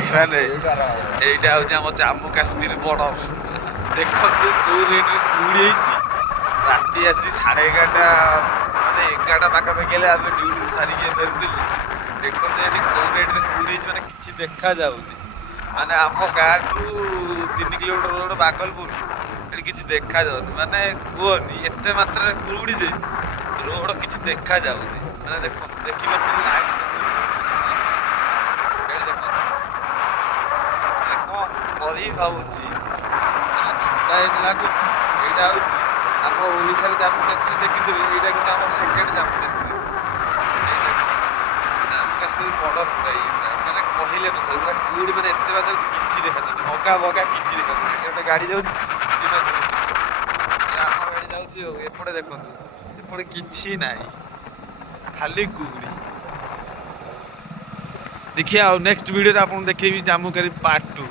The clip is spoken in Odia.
ଭାଇମାନେ এইটা হচ্ছে আমার জাম্মু কাশ্মীর বর্ডর দেখন্তু কোଉ ରେଟ୍ରେ କୁହୁଡ଼ି ହେଇଛି ରାତି ଆସି 11:30 ମାନେ 11ଟା ପାଖାପାଖି ହେଲେ ଆମେ ଡ୍ୟୁଟି ସାରିକି ଫେରୁଥିଲୁ ଦେଖନ୍ତୁ ଏଠି କୋଉ ରେଟ୍ରେ କୁହୁଡ଼ି ହେଇଛି ମାନେ କିଛି ଦେଖାଯାଉନି ମାନେ ଆମ ଗାଁଠୁ 3 କିଲୋମିଟର ରୋଡ଼ ବାଗଲପୁର ଏଠି କିଛି ଦେଖାଯାଉନି ମାନେ କୁହନି ଏତେ ମାତ୍ରାରେ କୁହୁଡ଼ି ଯେ ରୋଡ଼ କିଛି ଦେଖାଯାଉନି ମାନେ ଦେଖନ୍ତୁ ଦେଖିପାରୁଛନ୍ତି ଲାଇଟ୍ କରି ଭାବୁଛି ଥଣ୍ଡା ଲାଗୁଛି ଏଇଟା ହେଉଛି ଆମ ଓଡ଼ିଶାରେ ଜାମ୍ମୁ କାଶ୍ମୀର ଦେଖିଥିବେ ଏଇଟା କିନ୍ତୁ ଆମ ସେକେଣ୍ଡ ଜାମ୍ମୁ କାଶ୍ମୀର ଜାମ୍ମୁ କାଶ୍ମୀର ବର୍ଡର ପୁରା ମାନେ କହିଲେ ନ ସରେ ପୁରା କୁହୁଡ଼ି ମାନେ ଏତେ ମାତ୍ରାରେ କିଛି ଦେଖାଯାଉନି ବଗା ବଗା କିଛି ଦେଖାଯାଉନି ଗୋଟେ ଗାଡ଼ି ଯାଉଛି ସେ ମଧ୍ୟ ଆମ ଗାଡ଼ି ଯାଉଛି ଆଉ ଏପଟେ ଦେଖନ୍ତୁ ଏପଟେ କିଛି ନାହିଁ ଖାଲି କୁହୁଡ଼ି ଦେଖିବା ଆଉ ନେକ୍ସଟ ଭିଡ଼ିଓରେ ଆପଣଙ୍କୁ ଦେଖେଇବି ଜାମ୍ମୁ କାଶ୍ମୀର ପାର୍ଟ 2